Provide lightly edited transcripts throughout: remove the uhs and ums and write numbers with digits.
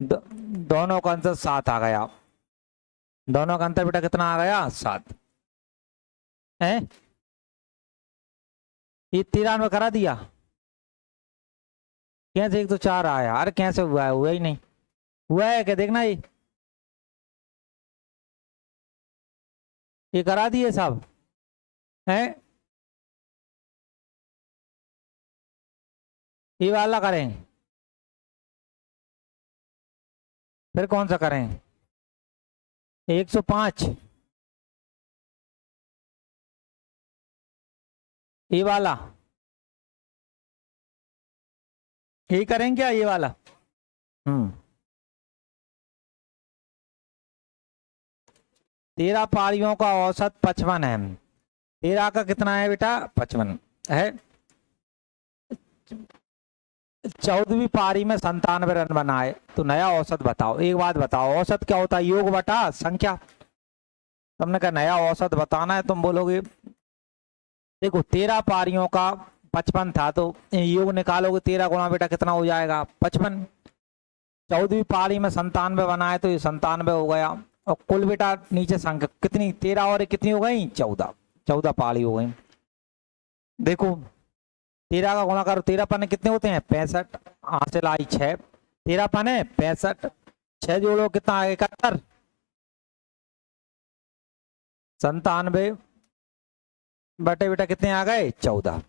दोनों का अंतर 7 आ गया। दोनों का अंतर बेटा कितना आ गया? 7 है। ये 93 करा दिया। कैसे? एक तो 4 आया। अरे कैसे हुआ है? हुआ ही नहीं। हुआ है क्या? देखना ये करा दिए सब है। ये वाला करें फिर कौन सा करें? 105 ये वाला ये करें क्या? ये वाला 13 पारियों का औसत 55 है। 13 का कितना है बेटा? 55 है। 14वीं पारी में 97 रन बनाए तो नया औसत बताओ। एक बात बताओ, औसत क्या होता है? योग बटा संख्या। तुमने कहा नया औसत बताना है, तुम बोलोगे देखो 13 पारियों का 55 था तो योग निकालोगे, 13 गुणा बेटा कितना हो जाएगा? 55। 14वीं पारी में 97 बनाए तो ये 97 हो गया। और कुल बेटा नीचे संख्या कितनी? 13 और कितनी हो गई? 14। 14 पारी हो गई। देखो 13 का गुणा करो, 13 पन्ने कितने होते हैं? 65। हासिल आई 6। 13 पन्ने 65, 6 जोड़ो कितना? 71। 97 बटे बेटा कितने आ गए? 14।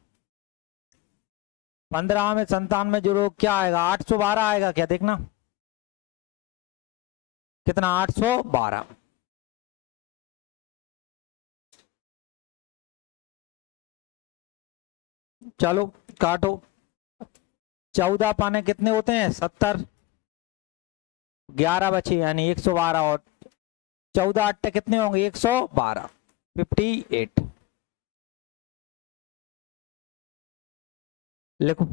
15 में 97 जोड़ो क्या आएगा? 812 आएगा क्या? देखना कितना? 812। चलो काटो। 14 पाने कितने होते हैं? 70। 11 बचे यानी 112 और 14 अट्टे कितने होंगे? 112। 58 लिखो।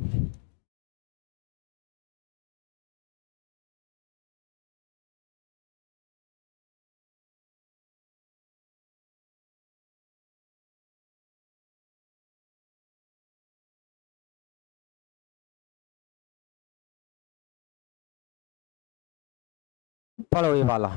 पढ़ो ये वाला।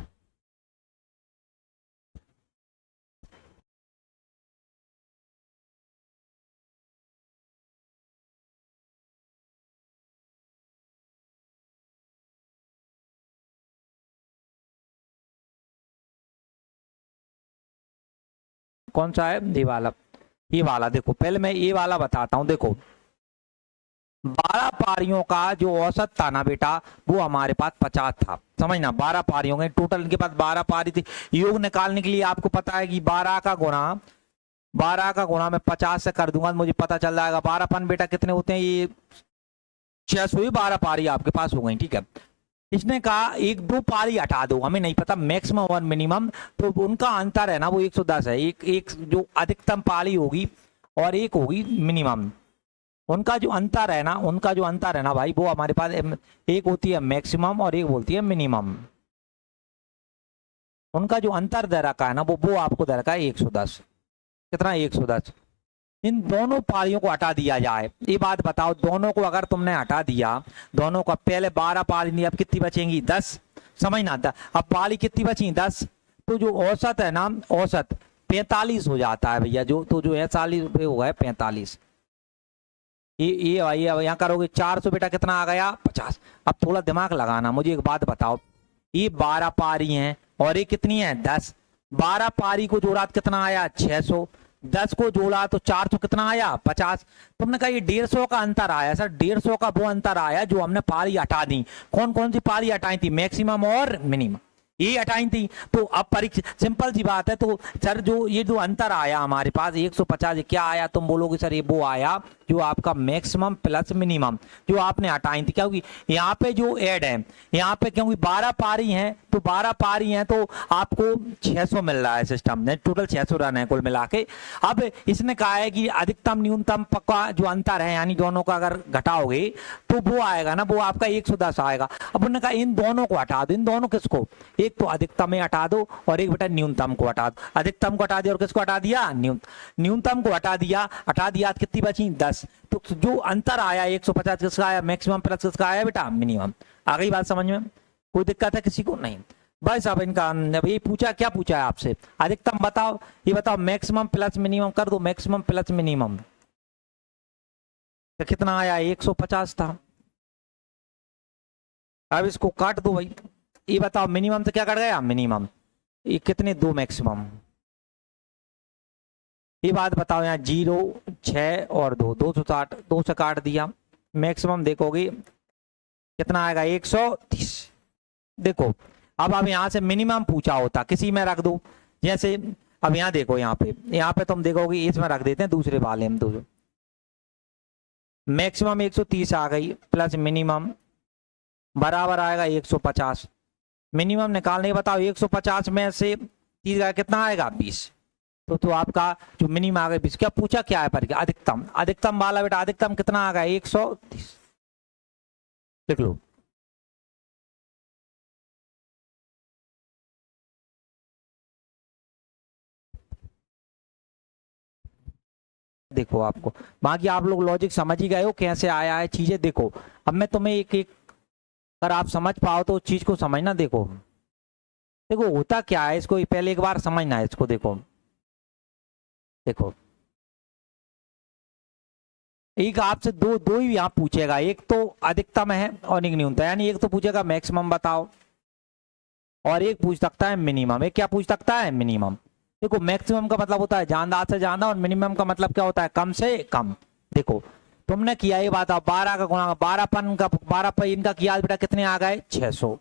कौन सा है? ये वाला। ये वाला देखो, पहले मैं ये वाला बताता हूं। देखो 12 पारियों का जो औसत था ना बेटा, वो हमारे पास 50 था। समझना, 12 पारियों के टोटल इनके पास 12 पारी थी। योग निकालने के लिए आपको पता है कि 12 का गुणा मैं 50 से कर दूंगा तो मुझे पता चल जाएगा 12 पन बेटा कितने होते हैं? ये 600 12 पारी आपके पास हो गई। ठीक है। इसने कहा एक दो पारी हटा दो, हमें नहीं पता मैक्सिमम और मिनिमम, तो उनका अंतर है ना वो 110 है। एक जो अधिकतम पारी होगी और एक होगी मिनिमम। उनका जो अंतर है ना भाई, वो हमारे पास एक होती है मैक्सिमम और एक बोलती है मिनिमम। उनका जो अंतर दे रखा है ना वो आपको दे रखा है 110। कितना? 110। इन दोनों पारियों को हटा दिया जाए। ये बात बताओ, दोनों को अगर तुमने हटा दिया, दोनों का पहले 12 पारी नहीं, अब कितनी बचेंगी? 10। समझना था। अब पारी कितनी बची? 10। तो जो औसत है ना, औसत 45 हो जाता है भैया। जो है 40 रुपये हो गए 45। ये भाई अब यहाँ करोगे 400 बेटा कितना आ गया? 50। अब थोड़ा दिमाग लगाना, मुझे एक बात बताओ, ये 12 पारी हैं और ये कितनी है? 10। 12 पारी को जोड़ा तो कितना आया? 600। 10 को जोड़ा तो 400 कितना आया? 50। तुमने कहा ये 150 का अंतर आया। सर 150 का वो अंतर आया जो हमने पारी हटा दी। कौन कौन सी पारी हटाई थी? मैक्सिमम और मिनिमम, ये हटाई थी। तो अब परीक्षा सिंपल सी बात है। तो सर जो ये जो अंतर आया हमारे पास 150, क्या आया? तुम बोलोगे सर ये वो आया जो आपका मैक्सिमम प्लस मिनिमम जो आपने हटाई थी। क्योंकि यहाँ पे जो ऐड है, यहाँ पे क्योंकि 12 पारी हैं तो 12 पारी हैं तो आपको 600 मिल रहा है सिस्टम में। टोटल 600 रन है कुल मिला के। अब इसने कहा है कि अधिकतम न्यूनतम का जो अंतर है यानी दोनों का अगर घटाओगे तो वो आएगा ना, वो आपका 110 आएगा। अब उन्होंने कहा इन दोनों को हटा दो। इन दोनों किसको? एक तो अधिकतम में हटा दो और एक बेटा न्यूनतम को हटा दो। अधिकतम को हटा दिया और किसको हटा दिया? न्यूनतम को हटा दिया। कितनी बची? 10। तो जो अंतर आया 150 किसका आया? मैक्सिमम प्लस किसका आया बेटा? मिनिमम। आ गई बात समझ में? कोई दिक्कत है किसी को? नहीं। बस अब इनका अब ये पूछा, क्या पूछा है आपसे, अधिकतम बताओ। ये बताओ मैक्सिमम प्लस मिनिमम कर दो, मैक्सिमम प्लस मिनिमम, तो कितना आया? 150 था। अब इसको काट दो भाई। ये बताओ मिनिमम से क्या कट गया? मिनिमम। ये कितने? 2 मैक्सिमम। ये बात बताओ, यहाँ 0 6 और 2, 260, 2 से काट दिया। मैक्सिमम देखोगे कितना आएगा? 130। देखो अब यहाँ से मिनिमम पूछा होता, किसी में रख दो। जैसे अब यहाँ देखो, यहाँ पे तुम देखोगे, इसमें रख देते हैं दूसरे वाले में। दूसरे मैक्सिमम 130 आ गई, प्लस मिनिमम बराबर आएगा 150। मिनिमम निकालने बताओ, 150 में से 30 का कितना आएगा? 20। तो आपका जो मिनिमम आ गया 20। क्या पूछा, क्या है पर? अधिकतम। अधिकतम वाला बेटा, अधिकतम कितना आ गया? 130। लिख लो। देखो आपको बाकी आप लोग लॉजिक समझ ही गए हो कैसे आया है चीजें। देखो अब मैं तुम्हें एक एक, अगर आप समझ पाओ तो उस चीज को समझना। देखो देखो होता क्या है, इसको पहले एक बार समझना है इसको। देखो देखो एक आपसे दो दो ही यहाँ पूछेगा, एक तो अधिकतम है और एक न्यूनतम, यानी एक तो पूछेगा मैक्सिमम बताओ और एक पूछ सकता है मिनिमम। एक क्या पूछ सकता है? मिनिमम। देखो मैक्सिमम का मतलब होता है ज्यादा से ज्यादा और मिनिमम का मतलब क्या होता है? कम से कम। देखो तुमने किया ये बात, 12 का गुणा 12 का 12 पर इनका किया बेटा, कितने आ गए? 600।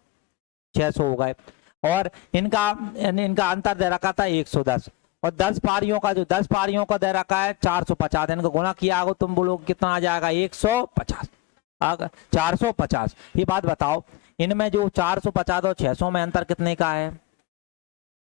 600 हो गए। और इनका इनका अंतर दे रखा था 110, और 10 पारियों का, जो 10 पारियों का दे रखा है 450, इनका गुणा किया हो तुम बोलो कितना आ जाएगा? 150। 450। ये बात बताओ, इनमें जो 450 और 600 में अंतर कितने का है?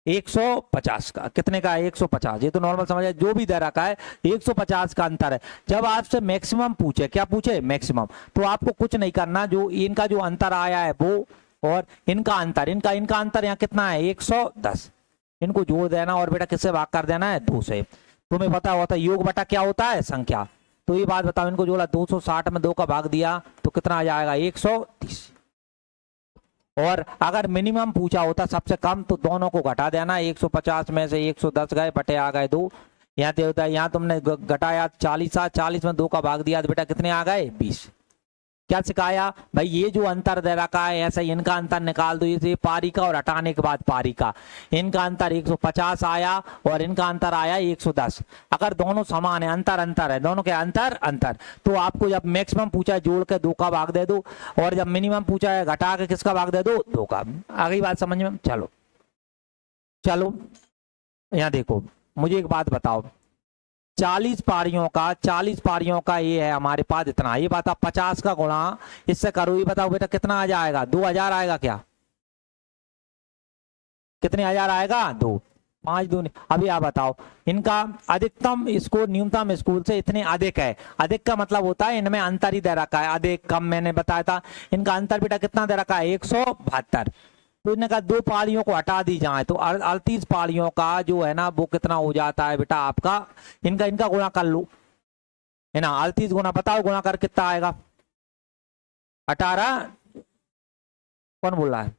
150 का। कितने का है? 150। ये तो नॉर्मल समझ है, जो भी दे रखा है 150 का अंतर है। जब आपसे मैक्सिमम पूछे, क्या पूछे? मैक्सिमम, तो आपको कुछ नहीं करना, जो इनका जो अंतर आया है वो और इनका अंतर, इनका अंतर यहाँ कितना है? 110। इनको जोड़ देना और बेटा किससे भाग कर देना है? 2 से। तुम्हें पता होता है योग बटा क्या होता है? संख्या। तो ये बात बताओ, इनको जोड़ा 260 में 2 का भाग दिया तो कितना आ जाएगा? 130। और अगर मिनिमम पूछा होता सबसे कम, तो दोनों को घटा देना। 150 में से 110 गए, बटे आ गए 2। यहाँ पे होता है, यहाँ तुमने घटाया 40, 40 में 2 का भाग दिया तो बेटा कितने आ गए? 20। क्या सिखाया भाई? ये जो अंतर दे रखा है ऐसा, इनका अंतर निकाल दो। ये पारी का और हटाने के बाद पारी का, इनका अंतर 150 आया और इनका अंतर आया 110। अगर दोनों समान है, अंतर अंतर है, दोनों के अंतर अंतर, तो आपको जब मैक्सिमम पूछा है जोड़ के 2 का भाग दे दो, और जब मिनिमम पूछा है घटा के किसका भाग दे दो? 2 का। आ गई बात समझ में? चलो चलो यहाँ देखो, मुझे एक बात बताओ, 40 पारियों का ये है हमारे पास इतना। ये बताओ 50 का गुणा इससे करो, ये बताओ बेटा कितना आ जाएगा? 2000 आएगा क्या? कितने हजार आएगा? 2। 5 दूनी। अभी आप बताओ, इनका अधिकतम स्कोर न्यूनतम स्कूल से इतने अधिक है। अधिक का मतलब होता है इनमें अंतर ही दे रखा है, अधिक कम मैंने बताया था। इनका अंतर बेटा कितना दे रखा है? 172। तो इन्हें कहा 2 पारियों को हटा दी जाए तो 38 पारियों का जो है ना वो कितना हो जाता है बेटा आपका? इनका गुणा कर लो, है ना। 38 गुना, बताओ गुणा कर कितना आएगा? 18। कौन बोल रहा है?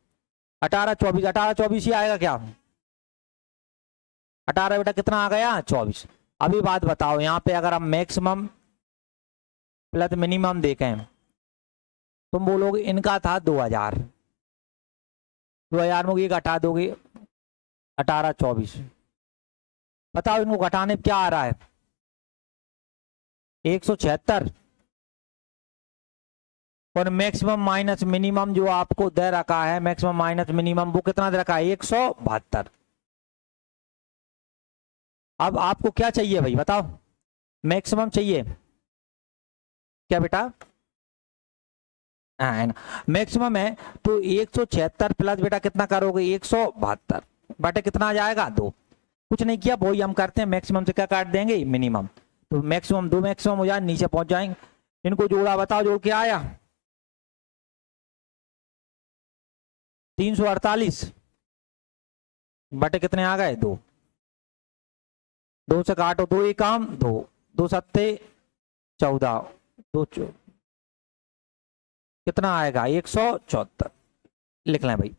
18 24, 18 24 ही आएगा क्या? 18 बेटा कितना आ गया? 24। अभी बात बताओ, यहाँ पे अगर हम मैक्सिमम प्लस मिनिमम देखें, तुम बोलोगे इनका था 2000, 2000 में ये घटा दोगे 18 24। बताओ इनको घटाने में क्या आ रहा है? 176। और मैक्सिमम माइनस मिनिमम जो आपको दे रखा है, मैक्सिमम माइनस मिनिमम वो कितना दे रखा है? 172। अब आपको क्या चाहिए भाई बताओ? मैक्सिमम चाहिए क्या बेटा? हाँ है ना, मैक्सिमम है। तो 176 प्लस बेटा कितना करोगे? 172 बटे कितना आ जाएगा? 2। कुछ नहीं किया, वही हम करते हैं, मैक्सिमम से क्या काट देंगे? मिनिमम। तो मैक्सिमम 2 मैक्सिमम हो जाए, नीचे पहुंच जाएंगे। इनको जोड़ा, बताओ जोड़ के आया 348 बटे कितने आ गए? 2। 2 से काटो, 2 ही काम 2, 2 सत्ते 14, 2 कितना आएगा? 174। लिख लें भाई।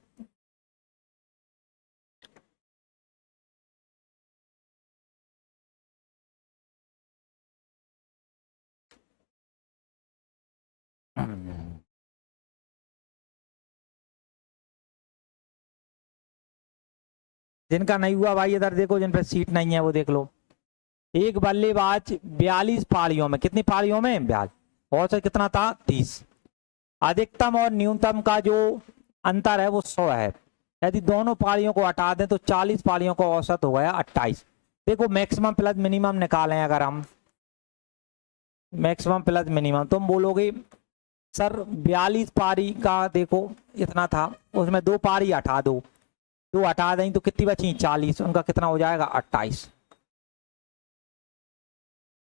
जिनका नहीं हुआ भाई इधर देखो, जिन पे सीट नहीं है वो देख लो। एक बल्लेबाज 42 पारियों में, कितनी पारियों में 42, औसत कितना था 30। अधिकतम और न्यूनतम का जो अंतर है वो 100 है। यदि दोनों पारियों को हटा दें तो 40 पारियों का औसत हो गया 28। देखो मैक्सिमम प्लस मिनिमम निकालें अगर हम, मैक्सिमम प्लस मिनिमम, तुम बोलोगे सर 42 पारी का देखो इतना था, उसमें 2 पारी हटा दो, 2 हटा दें तो कितनी बची 40, उनका कितना हो जाएगा 28।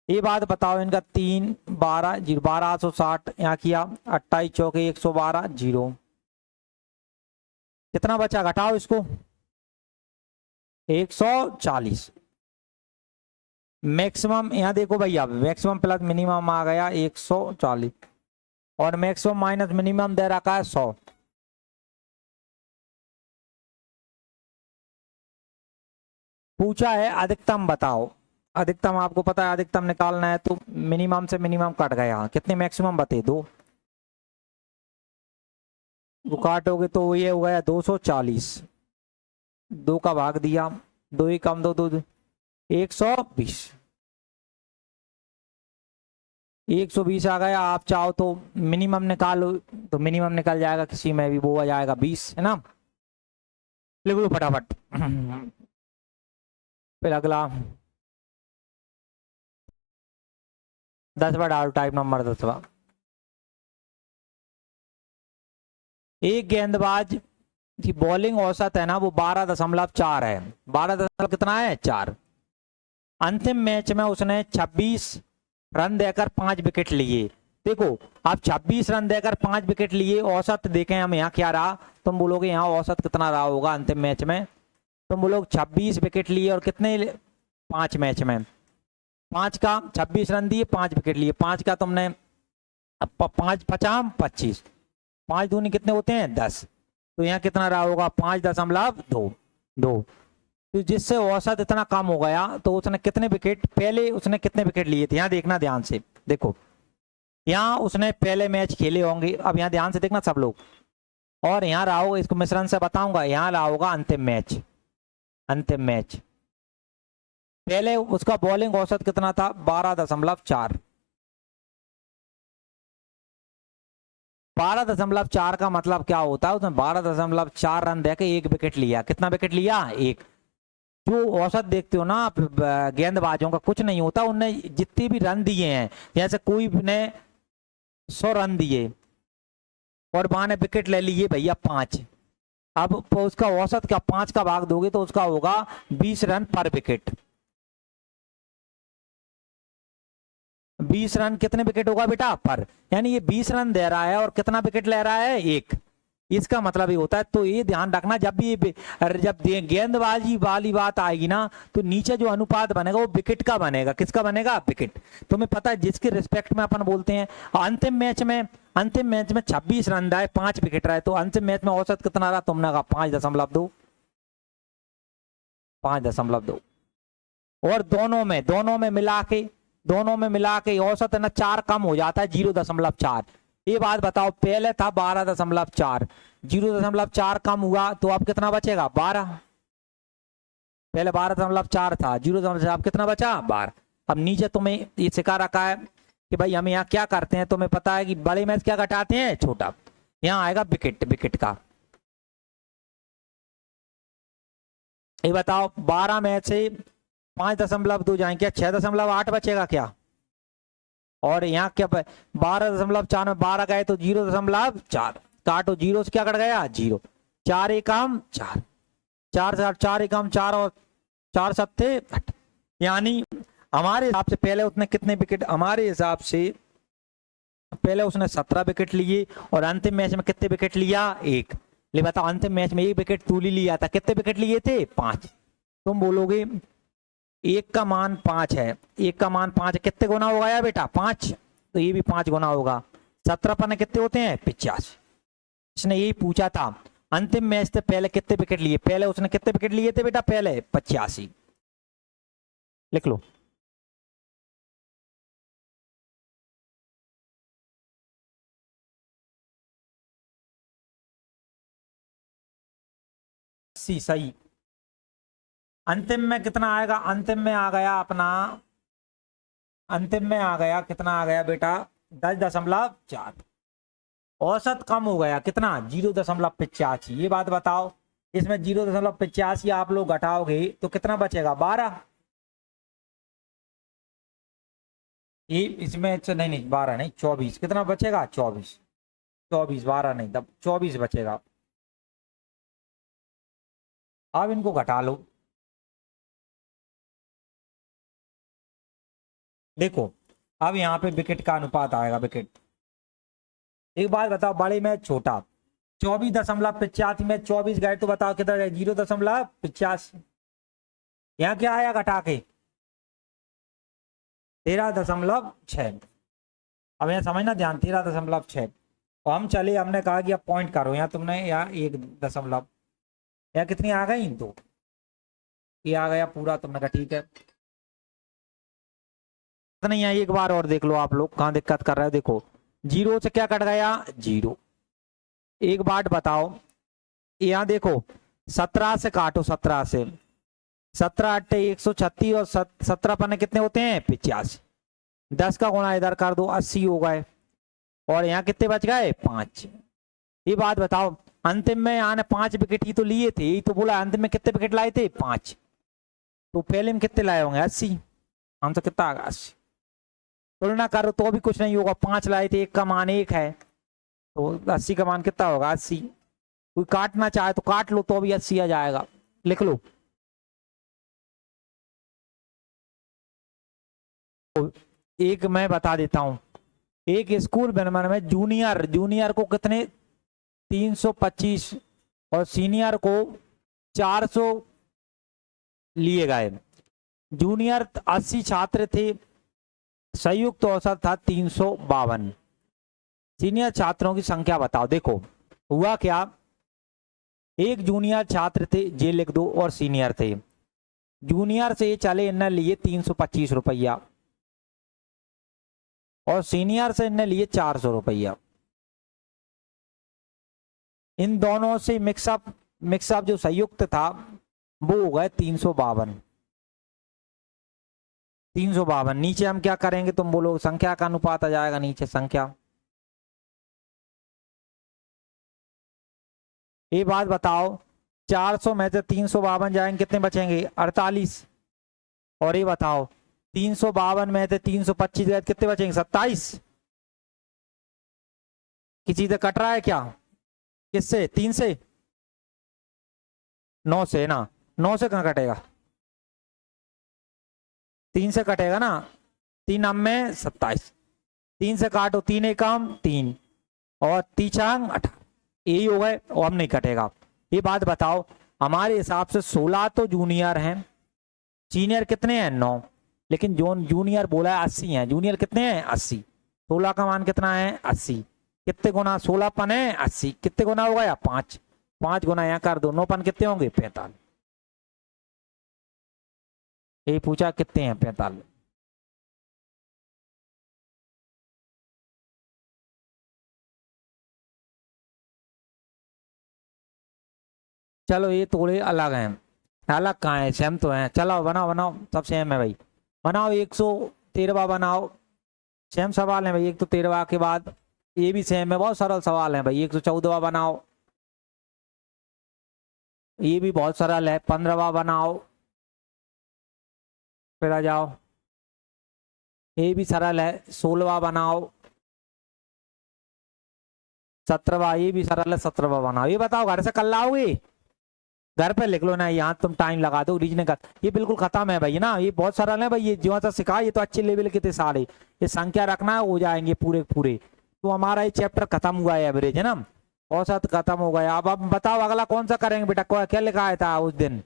ये बात बताओ, इनका 3 12 0 1260 यहाँ किया, 28 चौके 112 0, कितना बचा घटाओ इसको 140। मैक्सिमम यहाँ देखो भैया, मैक्सिमम प्लस मिनिमम आ गया 140 और मैक्सिमम माइनस मिनिमम दे रखा है 100। पूछा है अधिकतम बताओ, अधिकतम आपको पता है अधिकतम निकालना है तो मिनिमम से मिनिमम कट गया, कितने मैक्सिमम बते 2, वो काटोगे तो ये हो गया 240, 2 का भाग दिया, 2 ही कम 2 2 120, 120 आ गया। आप चाहो तो मिनिमम निकालो तो मिनिमम निकल जाएगा, किसी में भी वो आ जाएगा 20, है ना। लिख लो फटाफट। फिर अगला 10वां डालो, टाइप नंबर 10वां। एक गेंदबाज की बॉलिंग औसत है ना वो 12.4 है, 12 कितना है 4। अंतिम मैच में उसने 26 रन देकर 5 विकेट लिए। देखो आप 26 रन देकर 5 विकेट लिए, औसत देखें हम यहाँ क्या रहा, तुम बोलोगे यहाँ औसत कितना रहा होगा अंतिम मैच में, तुम बोलोगे 26 विकेट लिए और कितने 5 मैच में, 5 का 26 रन दिए 5 विकेट लिए, 5 का तुमने 5 50 25, 5 दूनी कितने होते हैं 10, तो यहाँ कितना रहा होगा 5.2 2, तो जिससे औसत इतना कम हो गया तो उसने कितने विकेट, पहले उसने कितने विकेट लिए थे, यहाँ देखना ध्यान से। देखो यहाँ उसने पहले मैच खेले होंगे, अब यहाँ ध्यान से देखना सब लोग, और यहाँ रहा होगा, इसको मिश्रण से बताऊंगा, यहाँ रहा होगा अंतिम मैच, अंतिम मैच पहले उसका बॉलिंग औसत कितना था 12.4, 12.4 का मतलब क्या होता है, उसने 12.4 रन देके 1 विकेट लिया, कितना विकेट लिया 1। जो औसत देखते हो ना आप गेंदबाजों का, कुछ नहीं होता, उनने जितने भी रन दिए हैं, जैसे कोई ने 100 रन दिए और वहां ने विकेट ले लिए भैया 5, अब उसका औसत क्या 5 का भाग दोगे तो उसका होगा 20 रन पर विकेट, 20 रन कितने विकेट होगा बेटा पर, यानी ये 20 रन दे रहा है और कितना विकेट ले रहा है 1, इसका मतलब ये होता है। तो ये ध्यान रखना, जब भी जब गेंदबाजी वाली बात आएगी ना तो नीचे जो अनुपात बनेगा वो विकेट का बनेगा, किसका बनेगा विकेट, तुम्हें पता है जिसके रिस्पेक्ट में अपन बोलते हैं। अंतिम मैच में 26 रन आए 5 विकेट रहे, तो अंतिम मैच में औसत कितना रहा, तुमने कहा 5.2, 5.2, और दोनों में मिला के औसत है ना 4 कम हो जाता है 0.4। ये बात बताओ, पहले था 12.4, 0.4 कम हुआ तो अब कितना बचेगा 12, पहले 12.4 था, 0.4 अब कितना बचा 12। अब नीचे तुम्हें ये सिखा रखा है कि भाई हम यहाँ क्या करते हैं, तुम्हें पता है कि बड़े मैच क्या घटाते हैं छोटा, यहाँ आएगा विकेट का। ये बताओ 12 मैच से 5.2 जाएंगे, 6.8 बचेगा क्या, और यहाँ क्या 12.4 में 12 गए तो 0.4 काटो, 0 से क्या कट गया 0, 4 एकम 4, 4 से 4 एकम 4 और 4 सत्ते 8, यानी हमारे हिसाब से पहले उसने कितने विकेट, हमारे हिसाब से पहले उसने 17 विकेट लिए और अंतिम मैच में कितने विकेट लिया 1। ले बताओ अंतिम मैच में 1 विकेट तूली लिया था, कितने विकेट लिए थे 5। तुम बोलोगे 1 का मान 5 है, 1 का मान 5 है, कितने गुना हो गया बेटा 5, तो ये भी 5 गुना होगा, 17 पन्ने कितने होते हैं 85। इसने यही पूछा था, अंतिम मैच से पहले कितने विकेट लिए, पहले उसने कितने विकेट लिए थे बेटा, पहले 85, लिख लो। सही। अंतिम में कितना आएगा, अंतिम में आ गया अपना, अंतिम में आ गया कितना आ गया बेटा, 10.4। औसत कम हो गया कितना, 0.85। ये बात बताओ, इसमें 0.85 आप लोग घटाओगे तो कितना बचेगा, 12। ये इसमें नहीं नहीं 12 नहीं 24, कितना बचेगा 24, 24 12 नहीं तब 24 बचेगा। अब इनको घटा लो, देखो अब यहाँ पे विकेट का अनुपात आएगा, विकेट। एक बात बताओ, बड़े में छोटा, 24.85 में 24 गए तो बताओ कितना गए, 0.85। यहाँ क्या आया घटा के, 13.6। अब यहाँ समझना ध्यान, 13.6। तो हम चले, हमने कहा कि अब पॉइंट करो, यहाँ तुमने यहाँ 1 यहाँ कितनी आ गई, दो, ये आ गया पूरा, तुमने कहा ठीक है। नहीं यहाँ एक बार और देख लो आप लोग, कहाँ दिक्कत कर रहे हो, देखो 0 से क्या कट गया, 0। एक बात बताओ, यहाँ देखो 17 से काटो, 17 से, 17 8 136 और 17 पन्ने कितने होते हैं, 85। 10 का गुणा इधर कर दो, 80 हो गए। और यहाँ कितने बच गए, 5। ये बात बताओ, अंतिम में यहाँ ने 5 विकेट ही तो लिए थे, यही तो बोला, अंतिम में कितने विकेट लाए थे, 5। तो पहले में कितने लाए होंगे, 80। हम तो कितना आ गया, 80। तुलना करो तो भी कुछ नहीं होगा, 5 लाए थे, 1 का मान 1 है, तो 80 का मान कितना होगा, 80। कोई काटना चाहे तो काट लो, तो भी 80 आ जाएगा, लिख लो। तो एक मैं बता देता हूं, एक स्कूल बनवाने में जूनियर को कितने 325 और सीनियर को 400 लिए गए। जूनियर 80 छात्र थे, संयुक्त औसत था 352। सीनियर छात्रों की संख्या बताओ। देखो हुआ क्या, एक जूनियर छात्र थे, ये लिख दो, और सीनियर थे। जूनियर से चले इनने लिए 325 रुपया और सीनियर से इनने लिए 400 रुपया। इन दोनों से मिक्सअप जो संयुक्त था वो हो गए 352। 352 नीचे हम क्या करेंगे, तुम बोलो संख्या का अनुपात आ जाएगा, नीचे संख्या। ये बात बताओ, 400 में से 352 जाएंगे, कितने बचेंगे, 48। और ये बताओ 352 में से 325 गए, कितने बचेंगे, 27। किसी से कट रहा है क्या, किससे, 3 से, 9 से ना, 9 से कहाँ कटेगा, 3 से कटेगा ना, 3 अब में 27, 3 से काटो, 3 एकम 3 और 3 18, यही हो गए, और अब नहीं कटेगा। ये बात बताओ, हमारे हिसाब से 16 तो जूनियर हैं, सीनियर कितने हैं, 9, लेकिन जो जूनियर बोला है 80 है, जूनियर कितने हैं, 80। 16 का मान कितना है, 80। कितने गुना 16 पन है, 80, कितने गुना हो गया, 5। 5 गुना यहाँ कर दो, 9 पन कितने होंगे, 45। ये पूछा कितने हैं, 45। चलो ये थोड़े अलग हैं, अलग कहाँ है, सेम तो हैं। चलो बनाओ बनाओ, सब सेम है भाई, बनाओ 113वां बनाओ। सेम सवाल है भाई, 113वां के बाद ये भी सेम है, बहुत सरल सवाल है भाई। 114वां बनाओ, ये भी बहुत सरल है। 15वां बनाओ, फिर आ जाओ, ये भी सरल है। 16वां बनाओ, 17वां, ये भी सरल है। 17वां बनाओ। ये बताओ घर से कल लाओगे, घर पे लिख लो ना, यहाँ तुम टाइम लगा दो, रीजनिंग का ये बिल्कुल खत्म है भाई ना, ये बहुत सरल है भाई। ये जो सा सिखा, ये तो अच्छे लेवल के थे सारे, ये संख्या रखना हो जाएंगे पूरे पूरे। तो हमारा ये चैप्टर खत्म हुआ है, एवरेज है ना, औसत खत्म हो गया। अब बताओ अगला कौन सा करेंगे बेटा, क्या लिखा था उस दिन,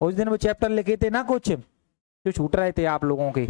उस दिन वो चैप्टर लिखे थे ना कुछ, जो छूट रहे थे आप लोगों के।